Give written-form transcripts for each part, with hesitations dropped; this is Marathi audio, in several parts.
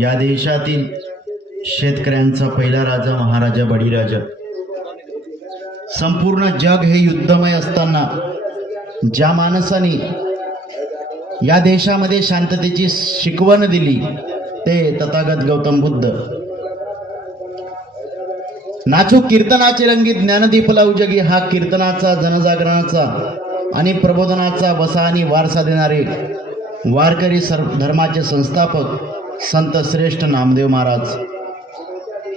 या देशातील शेतकऱ्यांचा पहिला राजा महाराजा बळीराजा. संपूर्ण जग हे युद्धमय असताना ज्या माणसाने या देशामध्ये शांततेची शिकवण दिली ते तथागत गौतम बुद्ध. नाचू कीर्तनाचे रंगी ज्ञानदीप लावू जगी हा कीर्तनाचा, जनजागरणाचा आणि प्रबोधनाचा वसा आणि वारसा देणारे वारकरी धर्माचे संस्थापक संत श्रेष्ठ नामदेव महाराज.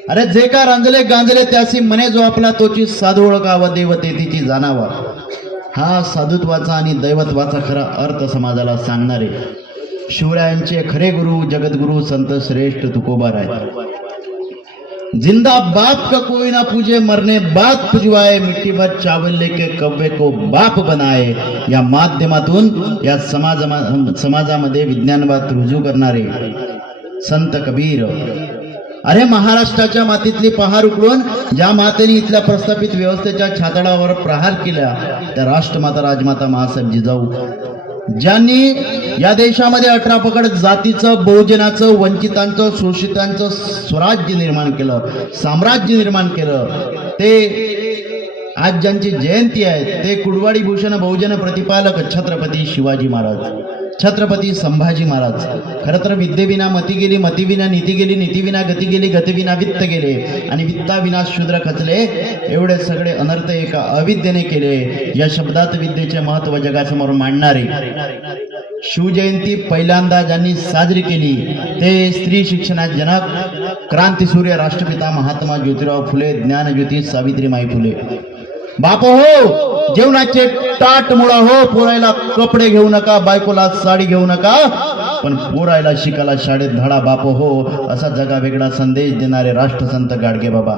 अरे जे का रांजले गांजले त्यासी मने जो आपला तोची साधू ओळखावा देव तेथीची जाणावा. हा साधुत्वाचा आणि दैवत्वाचा खरा अर्थ समाजाला सांगणारे शिवरायांचे खरे गुरु जगद्गुरु संत श्रेष्ठ तुकोबाराय. जिंदा बाप का कोई ना पूजे मरने बाद पुजवाए मिट्टी भर चावल लेके कव्वे को बाप बनाए. या माध्यमातून या समाजामध्ये विज्ञानवाद रुजू करणारे संत कबीर. अरे महाराष्ट्राच्या मातीतली पहार उकळून ज्या मातेने इथल्या प्रस्थापित व्यवस्थेच्या छातडावर प्रहार केला त्या राष्ट्रमाता राजमाता महासाहेब जिजाऊ, ज्यांनी या देशामध्ये 18 पकड जातीचं, बहुजनाचं, वंचितांचं, शोषितांचं स्वराज्य निर्माण केलं, साम्राज्य निर्माण केलं, ते आज ज्यांची जयंती आहे ते कुडवाडी भूषण बहुजन प्रतिपालक छत्रपती शिवाजी महाराज, छत्रपती संभाजी महाराज. खरं तर विद्येविना मती गेली, मतीविना नीती गेली, नीतीविना गती गेली, गतीविना वित्त गेले आणि वित्ताविना शूद्र खचले. एवढे सगळे अनर्थ एका अविद्येने केले. या शब्दात विद्येचे महत्व जगासमोर मांडणारे शिवजयंती पहिल्यांदा ज्यांनी साजरी केली ते स्त्री शिक्षणात जनक, क्रांतीसूर्य राष्ट्रपिता महात्मा ज्योतिराव फुले, ज्ञानज्योती सावित्रीमाई फुले. बाप हो, जेवणाचे ताट मुळा हो, पोरायला कपडे घेऊ नका, बायकोला साडी घेऊ नका, पण पोरायला शिकायला शाळेत धडा बाप हो, असा जगा वेगळा संदेश देणारे राष्ट्रसंत गाडगे बाबा.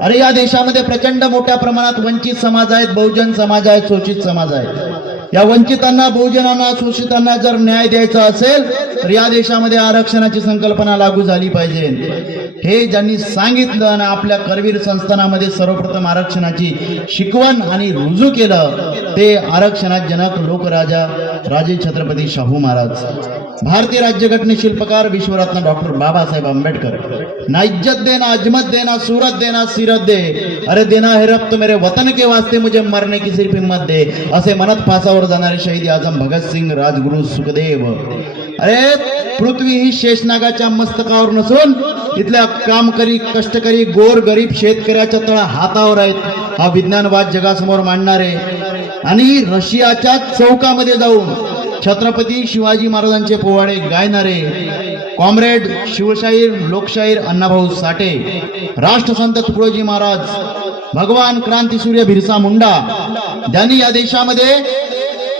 अरे या देशामध्ये प्रचंड मोठ्या प्रमाणात वंचित समाज आहेत, बहुजन समाज आहे, शोषित समाज आहे. या वंचितांना, बहुजनांना, शोषितांना जर न्याय द्यायचा असेल तर या देशामध्ये आरक्षणाची संकल्पना लागू झाली पाहिजे. हे ज्यांनी सांगितलं आणि आपल्या करवीर संस्थानामध्ये सर्वप्रथम आरक्षणाची शिकवण आणि रुजू केलं ते आरक्षणात जनक लोकराजा राजे छत्रपती शाहू महाराज. भारतीय राज्यघटने शिल्पकार विश्वरत्न डॉक्टर बाबासाहेब आंबेडकर. ना इज्जत दे, ना अजमत दे, ना सूरत दे, ना सीरत दे, अरे देना है रब तो मेरे वतन के वास्ते, मुझे मरने की सिर्फ हिम्मत दे, असे म्हणत फासावर जाणारे शहीद आजम भगतसिंग, राजगुरु सुखदेव. अरे पृथ्वी ही शेषनागाच्या मस्तकावर नसून इथल्या कामकरी, कष्टकरी, गोर गरीब शेतकऱ्याच्या तळा हातावर आहेत. हा विज्ञानवाद जगासमोर मांडणारे आणि रशियाच्या चौकामध्ये जाऊन छत्रपती शिवाजी महाराजांचे पोवाडे गायणारे कॉम्रेड शिवशाहीर, लोकशाहीर अण्णाभाऊ साठे, राष्ट्रसंत तुकडोजी महाराज, भगवान क्रांतीसूर्य बिरसा मुंडा, ज्यांनी या देशामध्ये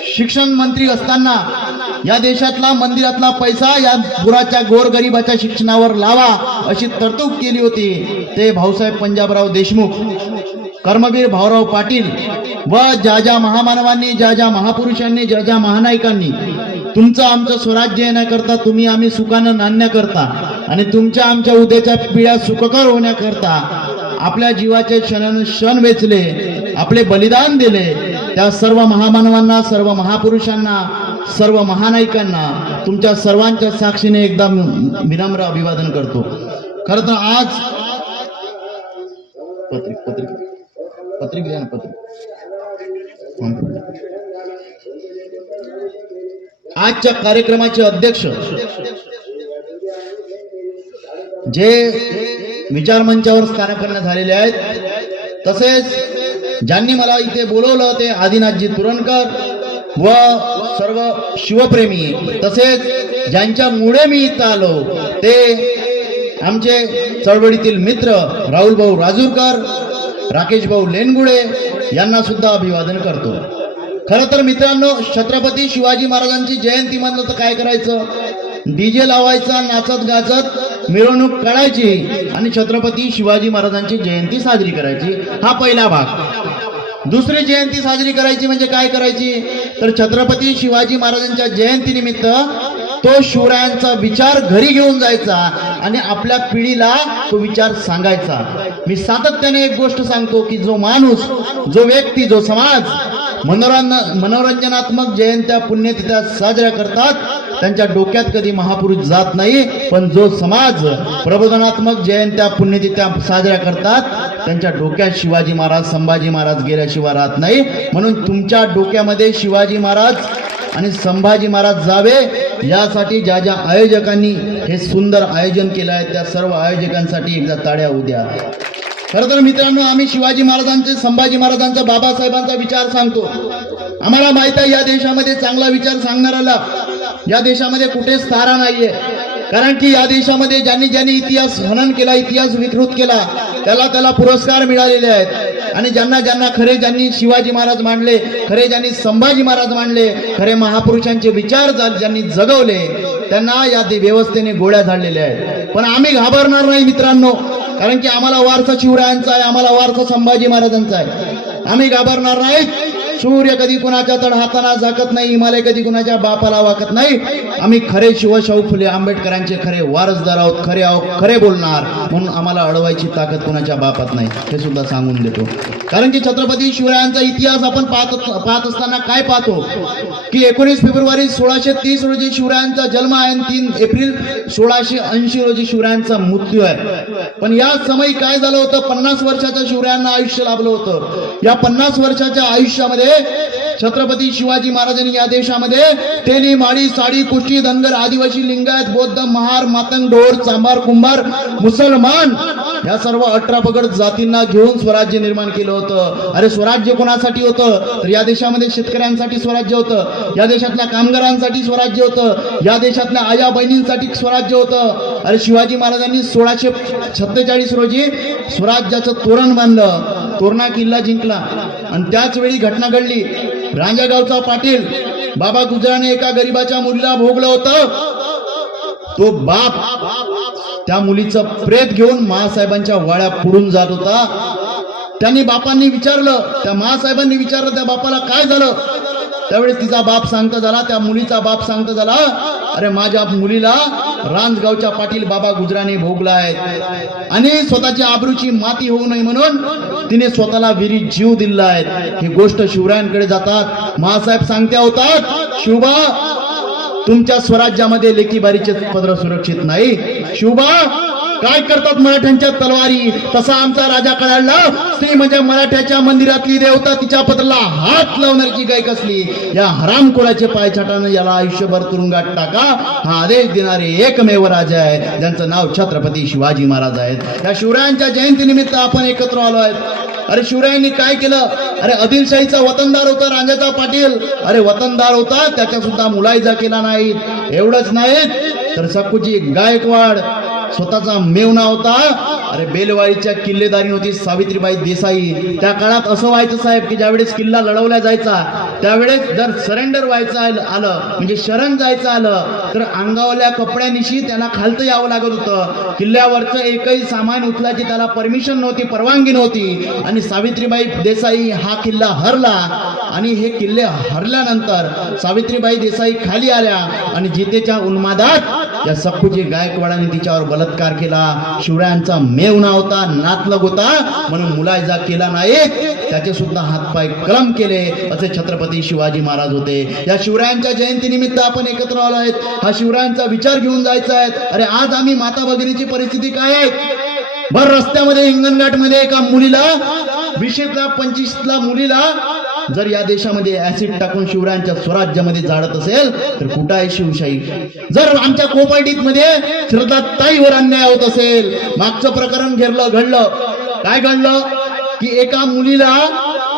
शिक्षण मंत्री असताना या देशातला मंदिरातला पैसा या पुराच्या गोरगरिबाच्या शिक्षणावर लावा अशी तरतूद केली होती. ते भाऊसाहेब पंजाबराव देशमुख, कर्मवीर भाऊराव पाटील व ज्या ज्या महामानवांनी, ज्या ज्या महापुरुषांनी, ज्या ज्या महानायकांनी तुमचं आमचं स्वराज्य येण्याकरता, तुम्ही आम्ही सुखानं नांदण्याकरता आणि तुमच्या आमच्या उद्याच्या पिढ्या सुखकर होण्याकरता आपल्या जीवाचे क्षण वेचले, आपले बलिदान दिले, त्या सर्व महामानवांना, सर्व महापुरुषांना, सर्व महानायकांना तुमच्या सर्वांच्या साक्षीने एकदा विनम्र अभिवादन करतो. खरं तर आज आजच्या कार्यक्रमाचे अध्यक्ष जे विचार मंचावर स्थानापन्न झालेले आहेत, तसेच ज्यांनी मला इथे बोलवलं ते आदिनाथजी तुरणकर व सर्व शिवप्रेमी, तसेच ज्यांच्यामुळे मी इथं आलो ते आमचे चळवळीतील मित्र राहुल भाऊ राजूरकर, राकेश भाऊ लेनगुडे यांना सुद्धा अभिवादन करतो. खरं तर मित्रांनो, छत्रपती शिवाजी महाराजांची जयंती म्हणलं तर काय करायचं, डीजे लावायचा, नाचत गाचत मिरवणूक काढायची आणि छत्रपती शिवाजी महाराजांची जयंती साजरी करायची. हा पहिला भाग. दुसरी जयंती साजरी करायची म्हणजे काय करायची तर छत्रपती शिवाजी महाराजांच्या जयंतीनिमित्त तो शिवरायांचा विचार घरी घेऊन जायचा आणि आपल्या पिढीला तो विचार सांगायचा. मी सातत्याने एक गोष्ट सांगतो की जो माणूस, जो व्यक्ती, जो समाज मनोरंजनात्मक जयंत्या, पुण्यतिथ्या साजऱ्या करतात त्यांच्या डोक्यात कधी महापुरुष जात नाही, पण जो समाज प्रबोधनात्मक जयंत्या पुण्यतिथ्या साजऱ्या करतात त्यांच्या डोक्यात शिवाजी महाराज संभाजी महाराज गेल्याशिवाय राहत नाही. म्हणून तुमच्या डोक्यामध्ये शिवाजी महाराज आणि संभाजी महाराज जावे यासाठी ज्या ज्या आयोजकांनी हे सुंदर आयोजन केलं आहे त्या सर्व आयोजकांसाठी एकदा टाळ्या होऊ द्या. खरं तर मित्रांनो, आम्ही शिवाजी महाराजांचे संभाजी महाराजांचा बाबासाहेबांचा विचार सांगतो. आम्हाला माहित आहे या देशामध्ये चांगला विचार सांगणाऱ्याला या देशामध्ये कुठेच तारा नाहीये. कारण की या देशामध्ये ज्यांनी ज्यांनी इतिहास हनन केला, इतिहास विकृत केला, त्याला पुरस्कार मिळालेले आहेत. आणि ज्यांना ज्यांनी शिवाजी महाराज मांडले, खरे ज्यांनी संभाजी महाराज मांडले, खरे महापुरुषांचे विचार ज्यांनी जगवले, त्यांना या व्यवस्थेने गोळ्या झाडलेल्या आहेत. पण आम्ही घाबरणार नाही मित्रांनो, कारण की आम्हाला वारसा शिवरायांचा आहे, आम्हाला वारसा संभाजी महाराजांचा आहे. आम्ही घाबरणार नाही. सूर्य कधी कुणाच्या तड हाताना झाकत नाही, हिमालय कधी कुणाच्या बापाला वाकत नाही. आम्ही खरे शिवशाहू फुले आंबेडकरांचे खरे वारसदार आहोत, खरे बोलणार. म्हणून आम्हाला अडवायची ताकद कुणाच्या बापात नाही, हे सुद्धा सांगून देतो. कारण की छत्रपती शिवरायांचा इतिहास आपण पाहत असताना काय पाहतो की 19 फेब्रुवारी 1630 रोजी शिवरायांचा जन्म आहे आणि 3 एप्रिल 1680 रोजी शिवरायांचा मृत्यू आहे. पण या समयी काय झालं होतं, 50 वर्षाच्या शिवरायांना आयुष्य लाभलं होतं. या 50 वर्षाच्या आयुष्यामध्ये छत्रपती शिवाजी महाराजांनी या देशामध्ये तेली, माळी, साडी, कुष्टी, धनगर, आदिवासी, लिंगायत, बौद्ध, महार, मातंग, ढोर, चांभार, कुंभार, मुसलमान या सर्व 18 पगड जातींना घेऊन स्वराज्य निर्माण केलं होतं. अरे स्वराज्य कोणासाठी होतं, तर या देशामध्ये शेतकऱ्यांसाठी स्वराज्य होतं, या देशातल्या कामगारांसाठी स्वराज्य होतं, या देशातल्या आया बहिणींसाठी स्वराज्य होतं. अरे शिवाजी महाराजांनी 1646 रोजी स्वराज्याचं तोरण बांधलं, तोरणा किल्ला जिंकला. आणि त्याच वेळी घटना घडली. रांजणगावचा पाटील बाबा गुजराने एका गरीबाच्या मुलीला भोगलं होतं. तो बाप त्या मुलीचं प्रेत घेऊन महासाहेबांच्या वाड्या पुढून जात होता. त्यांनी बापांनी विचारलं, त्या महासाहेबांनी विचारलं त्या बापाला काय झालं. त्यावेळेस तिचा बाप सांगता झाला, त्या मुलीचा बाप सांगता झाला, अरे माझ्या मुलीला रांजगावच्या पाटील बाबा गुजराने भोगलाय आणि स्वतःची आबरूची माती होऊ नये म्हणून तिने स्वतःला विहिरीत जीव दिलाय. ही गोष्ट शिवरायांकडे जातात. महासाहेब सांगत्या होतात, शिवबा तुमच्या स्वराज्यामध्ये लेकीबारीचे पदर सुरक्षित नाही. शिवबा काय करतात मराठ्यांच्या तलवारी, तसा आमचा राजा कळाला. स्त्री म्हणजे मराठ्याच्या मंदिरातली देवता, तिच्या पत्राला हात लावण्याची गाय कसली. या हरामखोराचे पाय छाटानं याला आयुष्यभर तुरुंगात टाका, हा आदेश देणारे एकमेव राजा आहे ज्यांचं नाव छत्रपती शिवाजी महाराज आहेत. या शिवरायांच्या जयंतीनिमित्त आपण एकत्र आलो आहेत. अरे शिवरायांनी काय केलं, अरे आदिलशाहीचा वतनदार होता रांजाचा पाटील, अरे वतनदार होता, त्याच्या सुद्धा मुलायजा केला नाही. एवढंच नाही तर सकुजी गायकवाड स्वतःचा मेवना होता. अरे बेलवाडीच्या किल्लेदारी होती सावित्रीबाई देसाई. त्या काळात असं व्हायचं साहेब की ज्यावेळेस किल्ला लढवला जायचा त्यावेळेस जर सरेंडर व्हायचं आलं म्हणजे शरण जायचं आलं तर अंगावल्या कपड्यानिशी त्याला खालतं यावं लागत होतं. किल्ल्यावरचं एकही सामान उचलायची त्याला परमिशन नव्हती, परवानगी नव्हती. आणि सावित्रीबाई देसाई हा किल्ला हरला आणि हे किल्ले हरल्यानंतर सावित्रीबाई देसाई खाली आल्या आणि जितेच्या उन्मादात या सखुजी गायकवाडाने तिच्यावर बलात्कार केला. शिवरायांचा मेवना होता, नातलग होता, म्हणून मुलायजा केला नाही. त्याचे सुद्धा हातपाय कलम केले असे छत्रपती शिवाजी महाराज होते. या शिवरायांच्या जयंतीनिमित्त आपण एकत्र आलो आहेत. हा शिवरायांचा विचार घेऊन जायचा आहे. अरे आज आम्ही माता भगिनीची परिस्थिती काय आहे. भर रस्त्यामध्ये हिंगणघाटमध्ये एका मुलीला 20ला 25ला मुलीला जर या देशामध्ये ऍसिड टाकून शिवरायांच्या स्वराज्यामध्ये जाळत असेल तर कुठं आहे शिवशाही. जर आमच्या कोपर्डीमध्ये श्रद्धाताईवर अन्याय होत असेल, मागचं प्रकरण घडलं काय घडलं की एका मुलीला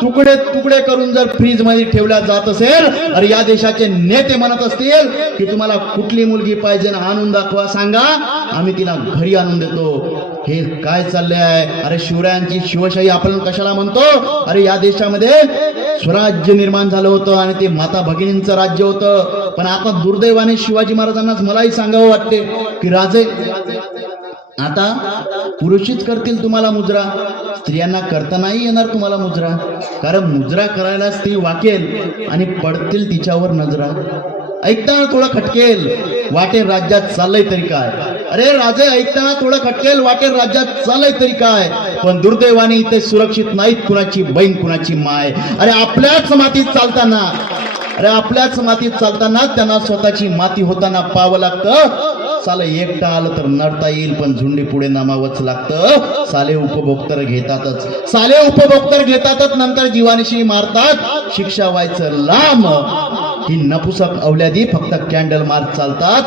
तुकडे तुकडे करून जर फ्रीज मध्ये ठेवल्या जात असेल, अरे या देशाचे नेते म्हणत असतील की तुम्हाला कुठली मुलगी पाहिजे आणून दाखवा, सांगा, आम्ही तिला घरी आणून देतो. हे काय चाललंय आहे. अरे शिवरायांची शिवशाही आपण कशाला म्हणतो. अरे या देशामध्ये स्वराज्य निर्माण झालं होतं आणि ते माता भगिनींचं राज्य होतं. पण आता दुर्दैवाने शिवाजी महाराजांनाच मलाही सांगावं वाटते की राजे आता पुरुषच करतील तुम्हाला मुजरा, स्त्रियांना करता नाही येणार तुम्हाला मुजरा. कारण मुजरा करायला स्त्री वाकेल आणि पडतील तिच्यावर नजरा. ऐकताना थोडं खटकेल, वाटेल राज्यात चाललंय तरी काय. अरे राजे ऐकताना थोडं खटकेल, वाटेल राज्यात चाललंय तरी काय. पण दुर्दैवाने इथे सुरक्षित नाहीत कुणाची बहीण कुणाची माय. अरे आपल्याच मातीत चालताना अरे आपल्याच मातीत चालताना त्यांना स्वतःची माती होताना पाहावं लागतं. साले एकटा आलं तर नडता येईल, पण झुंडी पुढे नमावंच लागतं. साले उपभोक्तर घेतातच, नंतर जीवानिशी मारतात. शिक्षा व्हायचं लांब. ही नपुसक अवल्यादी फक्त कॅन्डल मार्च चालतात.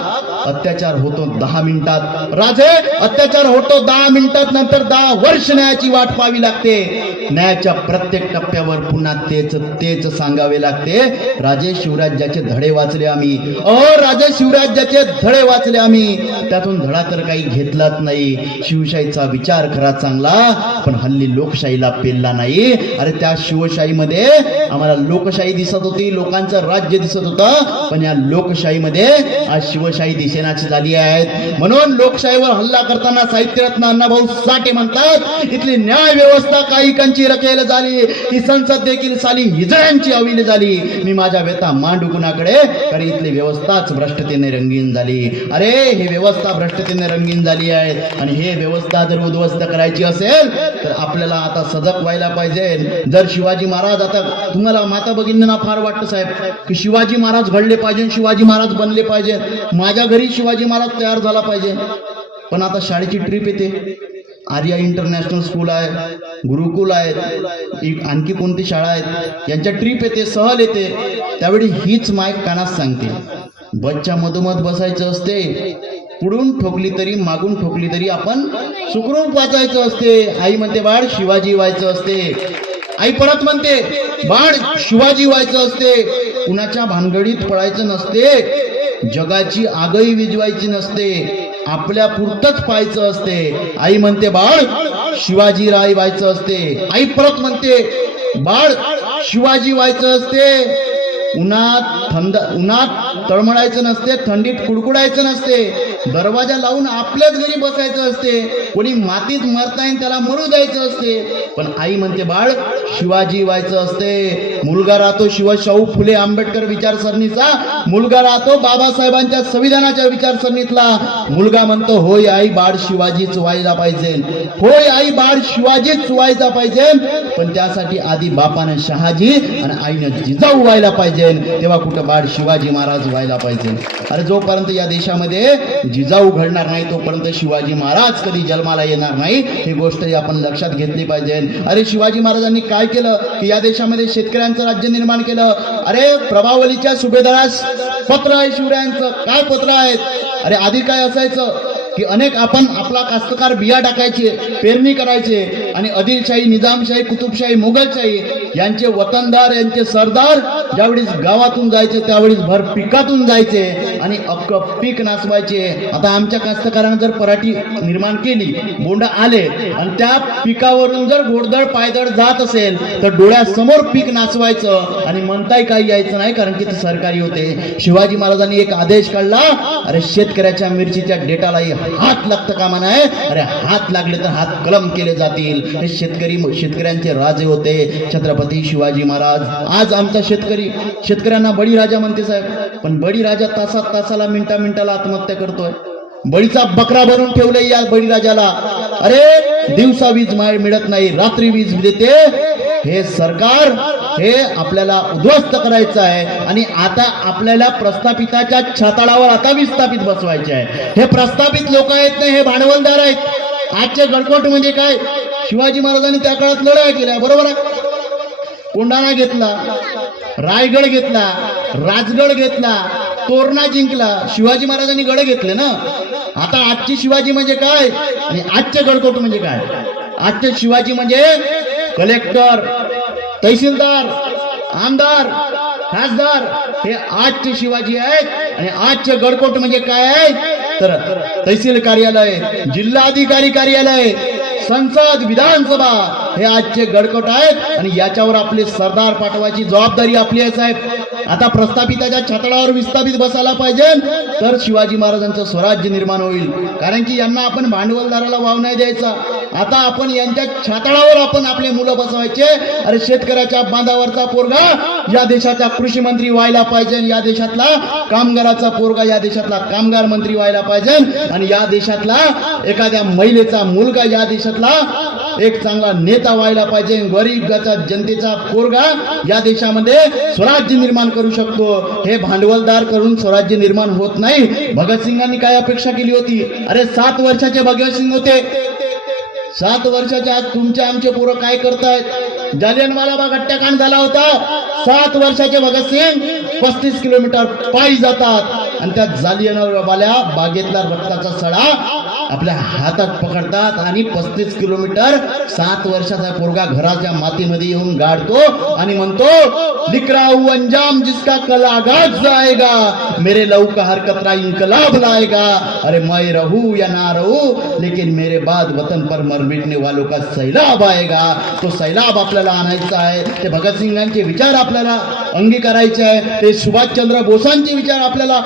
अत्याचार होतो 10 मिनिटात राजे, अत्याचार होतो 10 मिनिटात, नंतर 10 वर्ष न्यायाची वाट पाहावी लागते. न्यायाच्या प्रत्येक टप्प्यावर पुन्हा तेच सांगावे लागते. राजे शिवराज्याचे धडे वाचले आम्ही, राजे शिवराज्याचे धडे वाचले आम्ही. त्यातून धडा तर काही घेतलाच नाही. शिवशाहीचा विचार खरा चांगला, पण हल्ली लोकशाहीला पेलला नाही. अरे त्या शिवशाहीमध्ये आम्हाला लोकशाही दिसत होती, लोकांचं राज्य दिसत होतं, पण या लोकशाहीमध्ये आज शिवशाही दिसेनाची झाली आहे. म्हणून लोकशाहीवर हल्ला करताना साहित्यरत्न अण्णाभाऊ साठे म्हणतात, इथली न्याय व्यवस्था काहीकांची रकेल झाली, ही संसद देखील साली हिजड्यांची अविल झाली. मी माझ्या व्यथा मांडू कुणाकडे, कारण इथली व्यवस्थाच भ्रष्टतेने रंगीन झाली. अरे ही व्यवस्था भ्रष्टतेने रंगीन झाली आहे, आणि हे व्यवस्था जर उद्ध्वस्त करायची असेल तर आपल्याला आता सजग व्हायला पाहिजे. जर शिवाजी महाराज, आता तुम्हाला माता भगिनींना फार वाटतं साहेब की शिवाजी महाराज घडले पाहिजे, शिवाजी महाराज बनले पाहिजे, माझ्या घरी शिवाजी महाराज तयार झाला पाहिजे. पण आता शाळेची ट्रिप येते, आर्या इंटरनॅशनल स्कूल आहे, गुरुकुल आहेत, आणखी कोणती शाळा आहेत, यांच्या ट्रिप येते, सहल येते. त्यावेळी हीच माय कानात सांगते, बसच्या मधोमध बसायचं असते, पुढून ठोकली तरी मागून ठोकली तरी आपण सुखरूप वाचायचं असते. आई म्हणते बाळ शिवाजी व्हायचं असते. आई परत म्हणते बाळ शिवाजी व्हायचं असते. कुणाच्या भानगडीत पडायचं नसते, जगाची आगही विजवायची नसते, आपल्या पुरतच पाहायचं असते. आई म्हणते बाळ शिवाजी राय व्हायचं असते. आई परत म्हणते बाळ शिवाजी व्हायचं असते. उन्हात तळमळायचं नसते, थंडीत कुडकुडायचं नसते, दरवाजा लावून आपल्याच घरी बसायचं असते, कोणी मातीत मरताय त्याला मरू द्यायचं असते. पण आई म्हणते बाळ शिवाजी व्हायचं असते. मुलगा राहतो शाहू फुले आंबेडकर विचारसरणीचा, मुलगा राहतो बाबासाहेबांच्या संविधानाच्या विचारसरणीतला. मुलगा म्हणतो होय आई बाळ शिवाजीच व्हायला पाहिजे, होय आई बाळ शिवाजीच व्हायचा पाहिजे. पण त्यासाठी आधी बापानं शहाजी आणि आईनं जिजाऊ व्हायला पाहिजे, तेव्हा कुठं बाळ शिवाजी महाराज व्हायला पाहिजे. अरे जोपर्यंत या देशामध्ये जिजाऊ घडणार नाही तोपर्यंत शिवाजी महाराज कधी जन्माला येणार नाही. ही गोष्ट आपण लक्षात घेतली पाहिजे. अरे शिवाजी महाराजांनी काय केलं की या देशामध्ये शेतकऱ्यांचं राज्य निर्माण केलं. अरे प्रभावलीच्या सुभेदारास पत्र आहे शिवरायांचं. काय पत्र आहेत? अरे आधी काय असायचं की अनेक आपण आपला कास्तकार बिया टाकायचे, पेरणी करायचे, आणि आदिलशाही, निजामशाही, कुतुबशाही, मुघलशाही यांचे वतनदार, यांचे सरदार ज्यावेळेस गावातून जायचे त्यावेळेस भर पिकातून जायचे आणि अख्ख पीक नाचवायचे. आता आमच्या कास्तकारांना जर पराठी निर्माण केली, बोंड आले, आणि त्या पिकावरून जर घोडदळ पायदळ जात असेल तर डोळ्यासमोर पीक नाचवायचं आणि म्हणताय काही यायचं नाही, कारण की ते सरकारी होते. शिवाजी महाराजांनी एक आदेश काढला, अरे शेतकऱ्याच्या मिरचीच्या डेटालाही हात लागतं कामा नाही. अरे हात लागले तर हात कलम केले जातील. हे शेतकऱ्यांचे राजे होते छत्रपती शिवाजी महाराज. आज आमचा शेतकऱ्यांना बळीराजा म्हणते साहेब, पण बळीराजा तासाला मिनिटाला आत्महत्या करतोय. बळीचा बकरा भरून ठेवले या बळीराजाला. अरे दिवसा वीज मिळत नाही, रात्री वीज देते. हे सरकार हे आपल्याला उद्ध्वस्त करायचं आहे, आणि आता आपल्याला प्रस्थापिताच्या छाताळावर आता विस्थापित बसवायचे आहे. हे प्रस्थापित लोक आहेत नाही, हे भांडवलदार आहेत. आजचे गडकोट म्हणजे काय? शिवाजी महाराजांनी त्या काळात लढाई केल्या, बरोबर आहे. कोंढाणा घेतला, रायगड घेतला, राजगड घेतला, तोरणा जिंकला. शिवाजी महाराजांनी गड घेतले ना. आता आजची शिवाजी म्हणजे काय आणि आजचे गडकोट म्हणजे काय? आजचे शिवाजी म्हणजे कलेक्टर, तहसीलदार, आमदार, खासदार, हे आजचे शिवाजी आहेत. आणि आजचे गडकोट म्हणजे काय आहे तर तहसील कार्यालय, जिल्हाधिकारी कार्यालय, संसद, विधानसभा, हे आजचे गडकोट आहेत. आणि याच्यावर आपले सरदार पाठवायची जबाबदारी आपली आहे साहेब. आता प्रस्थापिताच्या छाताळावर विस्थापित बसायला पाहिजे, तर शिवाजी महाराजांचं स्वराज्य निर्माण होईल. कारण की यांना आपण भांडवलदाराला वाव नाही द्यायचा. आता आपण यांच्या छाताळावर आपण आपले मुलं बसवायचे. अरे शेतकऱ्याच्या बांधावरचा पोरगा या देशाचा कृषी मंत्री व्हायला पाहिजे, या देशातला कामगाराचा पोरगा या देशातला कामगार मंत्री व्हायला पाहिजे, आणि या देशातला एखाद्या महिलेचा मुलगा या देशातला एक चांगला नेता व्हायला पाहिजे, गरीबाचा जनतेचा पोरगा या देशामध्ये स्वराज्य निर्माण करू शकतो. हे भांडवलदार करून स्वराज्य निर्माण होत नाही. भगतसिंगांनी काय अपेक्षा केली होती? अरे 7 वर्षाचे भगतसिंग होते. 7 वर्षाच्या आज तुमचे आमचे पोरं काय करतायत? जालियनवाला बाग हत्याकांड झाला होता. 7 वर्षाचे भगतसिंग 35 किलोमीटर पायी जातात आणि त्या जालियनवाल्या बागेतला रक्ताचा सडा आपल्या हातात पकडतात आणि 35 किलोमीटर 7 वर्षाचा पोरगा घराच्या मातीमध्ये येऊन गाडतो आणि म्हणतो, लिकराऊ अंजाम जिसका कल आगाज जाएगा, मेरे लहू का हरकतरा इनकलाब लाएगा. अरे मैं रहूं या ना रहूं, लेकिन मेरे बाद वतन पर मर मिटने वालों का सैलाब आएगा. तो सैलाब आपल्याला आणायचा आहे. ते भगतसिंगांचे विचार आपल्याला अंगीकारायचे आहे. ते सुभाषचंद्र बोसांचे विचार आपल्याला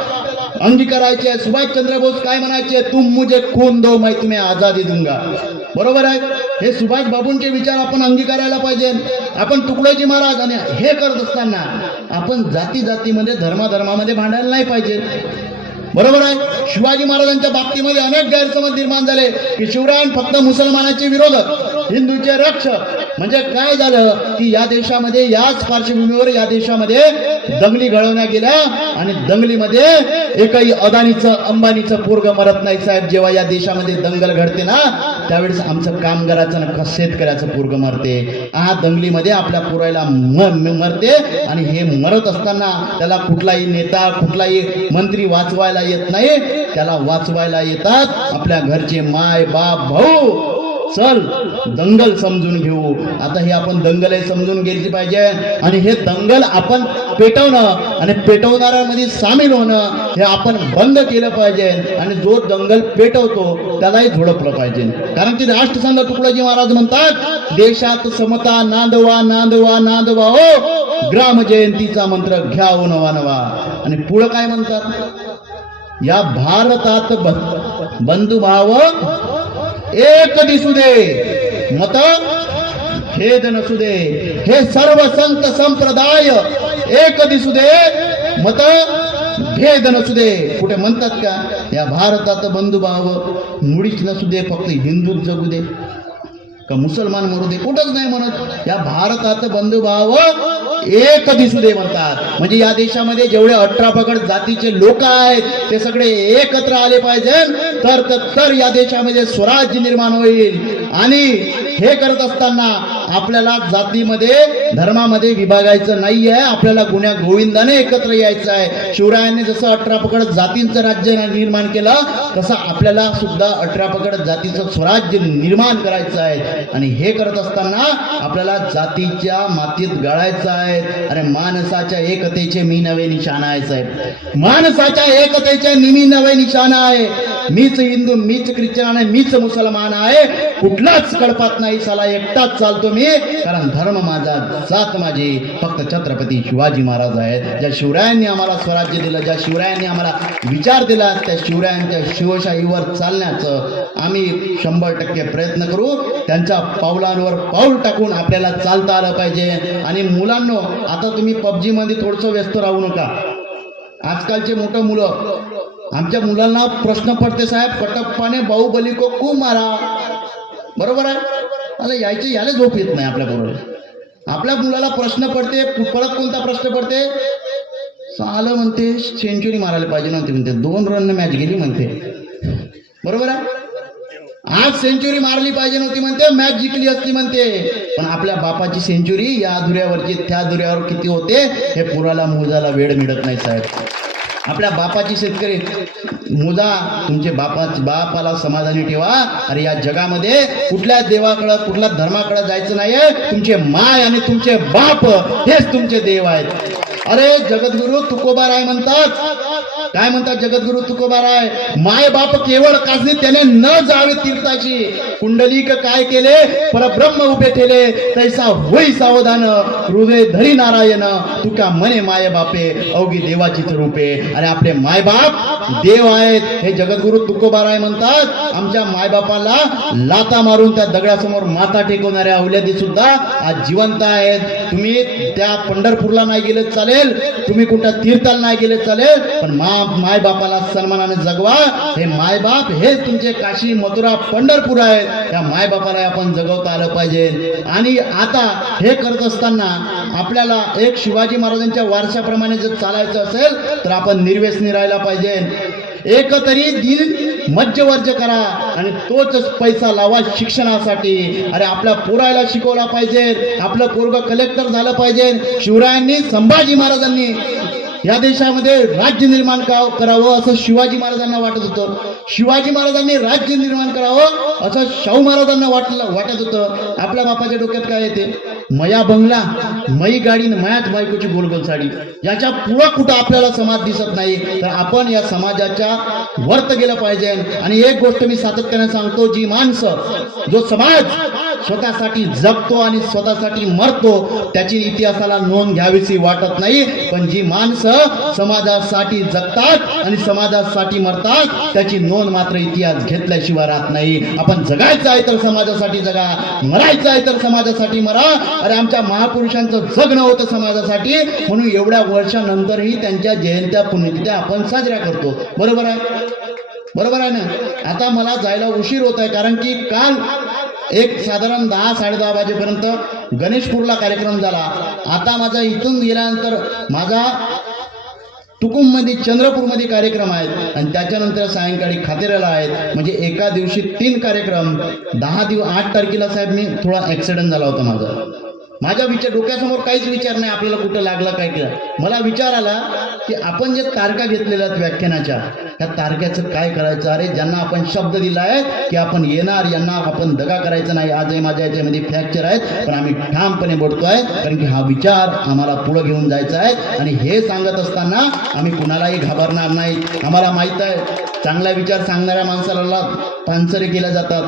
अंगीकारायचे आहे. सुभाषचंद्र बोस काय म्हणायचे? तुम मुझे खून दो मैं तुम्हें आजादी दूंगा. बरोबर आहे. हे सुभाष बाबूंचे विचार आपण अंगीकारायला पाहिजे. आपण तुकडोजी महाराज आणि हे करत असताना आपण जाती जातीमध्ये धर्माधर्मामध्ये भांडायला नाही पाहिजे. बरोबर आहे. शिवाजी महाराजांच्या बाबतीमध्ये अनेक गैरसमज निर्माण झाले की शिवराय फक्त मुसलमानाचे विरोधक, हिंदूचे रक्षक. म्हणजे काय झालं की या देशामध्ये याच पार्श्वभूमीवर या देशामध्ये दंगली घडवण्यात गेल्या आणि दंगलीमध्ये एकही अदानीचं अंबानीचं पोरग मरत नाही साहेब. जेव्हा या देशामध्ये दंगल घडते ना त्यावेळेस आमचं कामगाराचं ना शेतकऱ्याचं पोरग मरते. हा दंगलीमध्ये आपल्या पोराला मरते आणि हे मरत असताना त्याला कुठलाही नेता कुठलाही मंत्री वाचवायला येत नाही. त्याला वाचवायला येतात आपल्या घरचे माय बाप भाऊ. चल दंगल समजून घेऊ. आता हे आपण दंगल हे समजून घेतली पाहिजे आणि हे दंगल आपण पेटवणं आणि पेटवणाऱ्यांमध्ये सामील होणं हे आपण बंद केलं पाहिजे आणि जो दंगल पेटवतो त्यालाही झोडपलं पाहिजे. कारण की राष्ट्रसंत तुकडोजी महाराज म्हणतात, देशात समता नांदवा नांदवा नांदवा हो, ग्राम जयंतीचा मंत्र घ्या ओ नवा नवा. आणि पुढं काय म्हणतात? या भारतात बंधुभाव एक दिसू दे, मत भेद नसू दे. हे सर्व संत संप्रदाय एक दिसू दे, मत भेद नसू दे. कुठे म्हणतात का या भारतात बंधुभाव मुळीच नसू दे, फक्त हिंदूच जगू दे का मुसलमान मरू दे? कुठंच नाही म्हणत. या भारतात बंधुभाव एक दिसू दे म्हणतात. म्हणजे या देशामध्ये जेवढे 18 पगड जातीचे लोक आहेत ते सगळे एकत्र आले पाहिजे तर या देशामध्ये स्वराज्य निर्माण होईल. आणि हे करत असताना आपल्याला जातीमध्ये धर्मामध्ये विभागायचं नाहीये. आपल्याला गुण्या गोविंदाने एकत्र यायचं आहे. शिवरायांनी जसं 18 पगड जातींचं राज्य निर्माण केलं तसं आपल्याला सुद्धा 18 पगड जातीचं स्वराज्य निर्माण करायचं आहे. आणि हे करत असताना आपल्याला जातीच्या मातीत गाळायचं आहे. अरे माणसाच्या एकतेचे मी नवे निशाण आहे साहेब. माणसाच्या एकतेचे मी नवे निशाण आहे. मीच हिंदू, मीच ख्रिश्चन आहे, मीच मुसलमान आहे. कुठलाच कळपात नाही साला, एकटाच चालतो मी. कारण धर्म माझा, जात माझी, फक्त छत्रपती शिवाजी महाराज आहेत. ज्या शिवरायांनी आम्हाला स्वराज्य दिलं, ज्या शिवरायांनी आम्हाला विचार दिला, त्या शिवरायांच्या शिवशाहीवर चालण्याचं आम्ही 100% प्रयत्न करू. त्यांच्या पावलांवर पाऊल टाकून आपल्याला चालता आलं पाहिजे. आणि मुलांनो, आता तुम्ही पबजी मध्ये थोडंसं व्यस्त राहू नका. आजकालचे मोठं मुलं, आमच्या मुलांना प्रश्न पडते साहेब, कटप्पाने बाहुबली को खूप मारा. बरोबर आहे. मला याला झोप येत नाही आपल्या बरोबर. आपल्या मुलाला प्रश्न पडते, परत कोणता प्रश्न पडते? सालं म्हणते सेंचुरी मारायला पाहिजे नव्हती म्हणते, 2 रन मॅच गेली म्हणते. बरोबर आहे. आज सेंचुरी मारली पाहिजे नव्हती म्हणते, मॅच जिंकली असती म्हणते. पण आपल्या बापाची सेंचुरी या दुऱ्यावरची त्या दुऱ्यावर किती होते हे पुराला मोजायला वेळ मिळत नाही साहेब. आपल्या बापाची शेतकरी मोजा. तुमचे बापाला समाधानी ठेवा. अरे या जगामध्ये कुठल्या देवाकडं कुठल्या धर्माकडे जायचं नाहीये. तुमचे माय आणि तुमचे बाप हेच तुमचे देव आहेत. अरे जगद्गुरु तुकोबाराय म्हणतात, काय म्हणतात जगद्गुरु तुकोबाराय? माय बाप केवळ काजने त्याने न जावे तीर्थाची, कुंडलिक काय केले परब्रह्म उभे ठेले, तैसा होई सावधान हृदय धरी नारायण, तुका मने माय बापे अवघी देवाचीच रूपे. आणि आपले मायबाप देव आहेत हे जगद्गुरु तुकोबाराय म्हणतात. आमच्या मायबापाला लाता मारून त्या दगडासमोर माथा टेकवणाऱ्या अवल्यादी सुद्धा आज जिवंत आहेत. तुम्ही त्या पंढरपूरला नाही गेले चालेल, तुम्ही कुठं तीर्थाला नाही गेले चालेल, पण माय बापाला सन्मानाने जगवा. हे मायबाप हे तुमचे काशी मथुरा पंढरपूर आहे. त्या मायबापाला आपण जगवता आलं पाहिजे. आणि आता हे करत असताना आपल्याला एक शिवाजी महाराजांच्या वारशाप्रमाणे जर चालायचं असेल तर आपण निर्व्यसनी राहायला पाहिजे. एक तरी दिन मध्यवर्ज करा आणि तोच पैसा लावा शिक्षणासाठी. अरे आपल्या पोरायला शिकवला पाहिजे. आपलं पोरग कलेक्टर झालं पाहिजे. शिवरायांनी संभाजी महाराजांनी या देशामध्ये राज्य निर्माण करावं असं शिवाजी महाराजांना वाटत होतं. शिवाजी महाराजांनी राज्य निर्माण करावं असं शाहू महाराजांना वाटत होतं. आपल्या बापाच्या डोक्यात काय येते? मया बंगला, मई गाडी, मयाच बायकोची गोलगोल साडी. याच्या पुढं कुठं आपल्याला समाज दिसत नाही. तर आपण या समाजाच्या वर्त गेलं पाहिजे. आणि एक गोष्ट मी सातत्याने सांगतो, जी माणसं, जो समाज स्वतःसाठी जगतो आणि स्वतःसाठी मरतो त्याची इतिहासाला नोंद घ्यावीशी वाटत नाही. पण जी माणसं समाजासाठी जगतात आणि समाजासाठी मरतात त्याची नोंद मात्र इतिहास घेतल्याशिवाय राहत नाही. आपण जगायचं आहे तर समाजासाठी जगा, मरायचं आहे तर समाजासाठी मरा. अरे आमच्या महापुरुषांचं जगणं होतं समाजासाठी, म्हणून एवढ्या वर्षानंतरही त्यांच्या जयंत्या पुण्यतिथ्या आपण साजऱ्या करतो. बरोबर आहे? बरोबर आहे ना? आता मला जायला उशीर होत आहे, कारण की काल एक साधारण 10-10:30 वाजेपर्यंत गणेशपूरला कार्यक्रम झाला. आता माझा इथून गेल्यानंतर माझा तुकुममध्ये चंद्रपूरमध्ये कार्यक्रम आहेत आणि त्याच्यानंतर सायंकाळी खातेऱ्याला आहेत. म्हणजे एका दिवशी 3 कार्यक्रम. 8 तारखेला साहेब मी थोडा ऍक्सिडेंट झाला होता. माझ्या डोक्यासमोर काहीच विचार नाही आपल्याला कुठं लागला काय केलं. मला विचार आला की आपण जे तारखा घेतलेल्या आहेत व्याख्यानाच्या, त्या तारखेचं काय करायचं. अरे ज्यांना आपण शब्द दिला आहे की आपण येणार, यांना आपण दगा करायचा नाही. आजही माझ्या याच्यामध्ये फ्रॅक्चर आहेत पण आम्ही ठामपणे बोलतोय, कारण की हा विचार आम्हाला पुढे घेऊन जायचा आहे. आणि हे सांगत असताना आम्ही कुणालाही घाबरणार नाही. आम्हाला माहित आहे चांगला विचार सांगणाऱ्या माणसाला पानसरे केल्या जातात,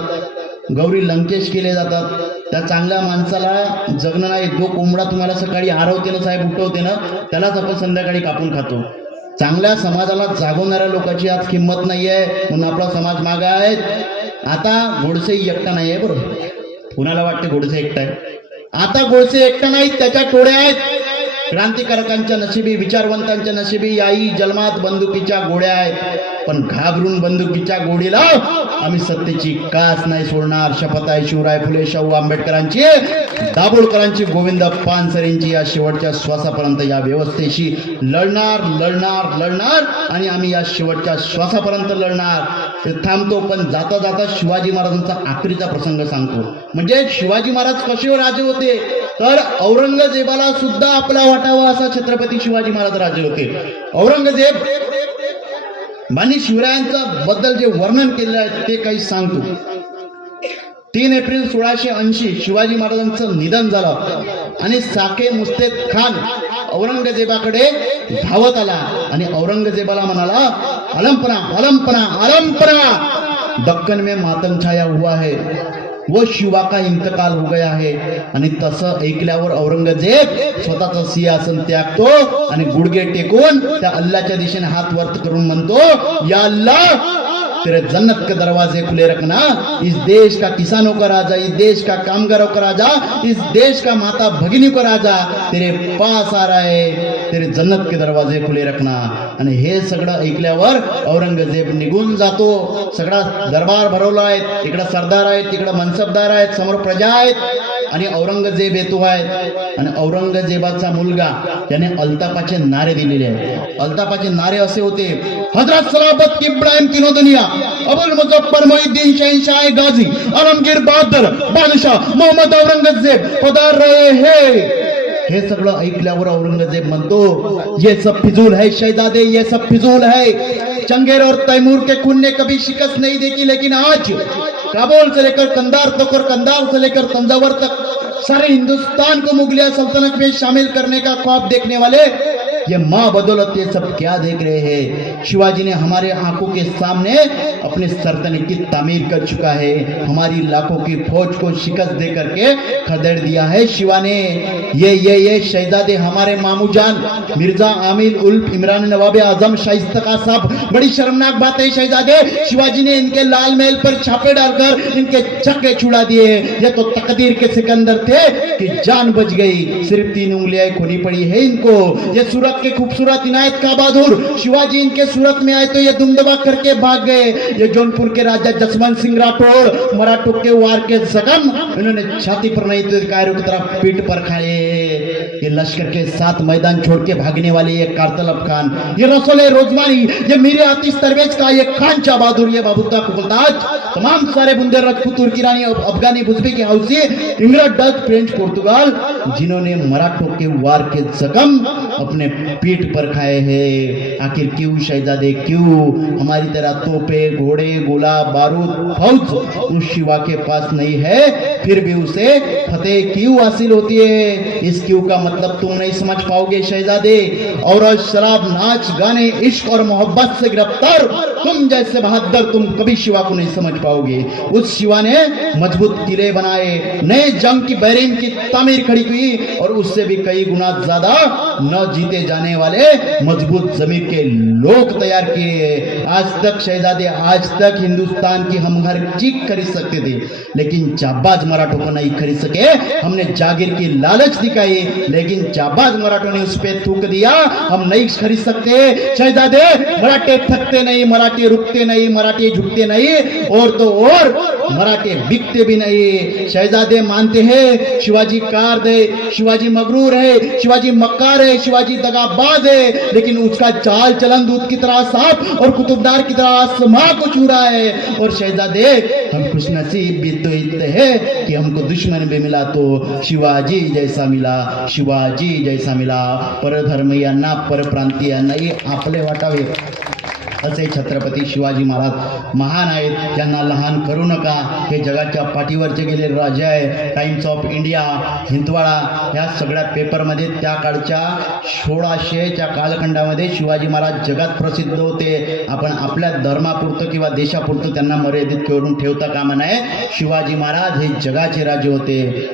गौरी लंकेश केले जातात. त्या चांगल्या माणसाला जगणं नाही. जो कोंबडा तुम्हाला सकाळी आरवते ना साहेब, उठवते ना, त्यालाच आपण संध्याकाळी कापून खातो. चांगल्या समाजाला जागवणाऱ्या लोकांची आज किंमत नाहीये, म्हणून आपला समाज मागे आहे. आता गोडसेही एकटा नाही आहे. बरोबर, कुणाला वाटते गोडसे एकटा आहे? आता गोडसे एकटा नाही, त्याच्या टोळ्या आहेत. क्रांतिकारकांच्या नशिबी, विचारवंतांच्या नशिबी याही जन्मात बंदुकीच्या गोळ्या आहेत. पण घाबरून बंदुकीच्या गोडीला आम्ही सत्तेची कास नाही सोडणार. शपथ आहे शिवराय फुले शाहू आंबेडकरांची, दाभोळकरांची, गोविंद पानसरेंची. या शेवटच्या श्वासापर्यंत या व्यवस्थेशी लढणार लढणार लढणार आणि आम्ही या शेवटच्या श्वासापर्यंत लढणार. ते थांबतो. पण जाता जाता शिवाजी महाराजांचा आखरीचा प्रसंग सांगतो. म्हणजे शिवाजी महाराज कसे राजे होते तर औरंगजेबाला सुद्धा आपला वाटावा असा छत्रपती शिवाजी महाराज राजे होते. औरंगजेब आणि शिवरायांचा बद्दल जे वर्णन केलेलं आहे ते काही सांगतो. 3 एप्रिल 1680 शिवाजी महाराजांचं निधन झालं आणि साके मुस्तेद खान औरंगजेबाकडे धावत आला आणि औरंगजेबाला म्हणाला, अलंपना अलंपना अलंपना, दक्कन में मातम छाया हुआ है, वो शिवा का इंतकाल हो गया है. आणि तसं ऐकल्यावर औरंगजेब स्वतःचं सिंहासन त्यागतो आणि गुडघे टेकून त्या अल्लाच्या दिशेने हात वरत करून म्हणतो, या अल्लाह तेरे जन्नत के दरवाजे खुले रखना. इस देश का किसानों का राजा, इस देश का कामगारों का राजा, इस देश का माता भगिनी का राजा तेरे पास आ रहा है, तेरे जन्नत के दरवाजे खुले रखना. आणि हे सगळं ऐकल्यावर औरंगजेब निघून जातो. सगळा दरबार भरवला आहे. इकडे सरदार आहेत, तिकडे मनसबदार आहेत, समोर प्रजा आहेत आणि औरंगजेब येतो आहे. आणि औरंगजेबाचा मुलगा त्याने अल्ताफाचे नारे दिलेले आहेत. अल्ताफाचे नारे असे होते, हजरत सलाबत इब्राहिम तीनों दुनिया, अबुल मुजफ्फर मोहिद्दीन शहंशाह गाजी, आलमगीर बहादुर बादशाह मोहम्मद औरंगजेब पधार रहे हैं. हे सगळं ऐकल्यावर औरंगजेब म्हणतो, ये सब फिजूल है शहजादे, ये सब फिजूल है. चंगेर और तैमूर के खून ने कभी शिकस्त नहीं देखी, लेकिन आज काबुल से लेकर कंधार तक और कंधार से लेकर तंजावर तक सारे हिंदुस्तान को मुगलिया सल्तनत में शामिल करने का ख्वाब देखने वाले ये माँ बदौलत ये सब क्या देख रहे हैं. शिवाजी ने हमारे आंखों के सामने अपने सल्तनत की तामीर कर चुका है. हमारी लाखों की फौज को शिकस्त दे करके खदेड़ दिया है शिवा ने. ये शहजादे हमारे मामूजान मिर्जा आमिर उल्फ इमरान नवाब आजम शाइस्ता साहब, बड़ी शर्मनाक बात है शहजादे. शिवाजी ने इनके लाल महल पर छापे डालकर इनके चक्के छुड़ा दिए. ये तो तकदीर के सिकंदर थे कि जान बच गई. सिर्फ 3 उंगलियां खोनी पड़ी है इनको. ये सूरत वक्त के खूबसूरत इनायत का बहादुर शिवाजी इनके सूरत में आए तो ये दुमदबा करके भाग गए। ये जौनपुर के राजा जसवंत सिंह राठौड़ मराठों के वार के जख्म इन्होंने छाती पर नहीं तो अधिकारियों की तरफ पीठ पर खाए। ये लश्कर के साथ मैदान छोड़ के भागने वाले ये कारतलब खान, ये रसोले रोजमानी, ये मीरे आतिश तरवेज का, ये खान शाह बहादुर, ये बाबूता कुबलताज, तमाम सारे बुंदे राजपूत तुर्की रानी अफगानी बुजबेकी हौसी इंग्लैंड डच फ्रेंच पुर्तगाल जिन्होंने मराठों के वार के जख्म अपने पीठ पर खाए हैं। आखिर क्यों शहजादे, क्यों? हमारी तरह तोपे, घोड़े, गोला बारूद, फौज उस शिवा के पास नहीं है, फिर भी उसे फतेह क्यों हासिल होती है? इस क्यों का मतलब तुम नहीं समझ पाओगे शहजादे। और शराब, नाच गाने, इश्क और मोहब्बत से गिरफ्तार तुम जैसे बहादुर तुम कभी शिवा को नहीं समझ पाओगे। उस शिवा ने मजबूत किले बनाए, नए जंग की बैरिंग की तामीर खड़ी की और उससे भी कई गुना ज्यादा न जीते जाने वाले मजबूत जमीर के लोग तैयार किए। आज तक शहजादे, आज तक हिंदुस्तान की हम हर चीज खरीद सकते थे, लेकिन जाबाज मराठों को नहीं खरीद सके। हमने जागीर की लालच दिखाई, लेकिन जाबाज मराठों ने उस पर थूक दिया, हम नहीं खरीद सकते। शहजादे, मराठे थकते नहीं, मराठे रुकते नहीं, मराठे झुकते नहीं, और तो और मराठे बिकते भी नहीं। शहजादे मानते हैं शिवाजी कार है, शिवाजी मगरूर है, शिवाजी मक्कार है, शिवाजी दगाबाज है, लेकिन उसका चाल चलन दूध की तरह साफ और कुतुबदार की तरह आसमां को छू रहा है। और शहजादे, हम खुशनसीब भी तो इतने हैं कि हमको दुश्मन भी मिला तो शिवाजी जैसा मिला, शिवाजी जैसा मिला। परधर्मीय ना परप्रांतीय नाही आपले वाटावे असे छत्रपती शिवाजी महाराज महान आहेत, त्यांना लहान करू नका। हे जगाच्या पाठीवरचे गेले राजे आहे। टाइम्स ऑफ इंडिया, हिंदवाळा या सगळ्या पेपरमध्ये त्या काळच्या 1600च्या कालखंडामध्ये शिवाजी महाराज जगात प्रसिद्ध होते। आपण आपल्या धर्मापुरतं किंवा देशापुरतं त्यांना मर्यादित करून ठेवता कामा नये। शिवाजी महाराज हे जगाचे राजे होते।